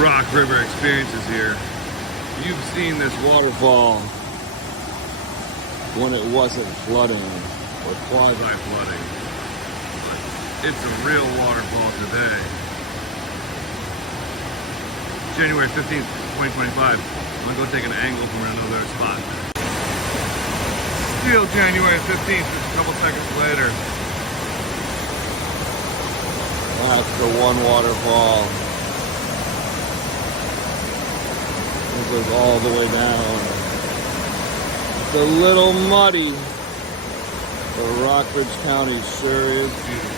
Rock River experiences here. You've seen this waterfall when it wasn't flooding or quasi-flooding, but it's a real waterfall today. January 15th, 2025. I'm gonna go take an angle from another spot. Still January 15th, just a couple seconds later. That's the one waterfall. It goes all the way down. It's a little muddy, but Rockbridge County sure is beautiful.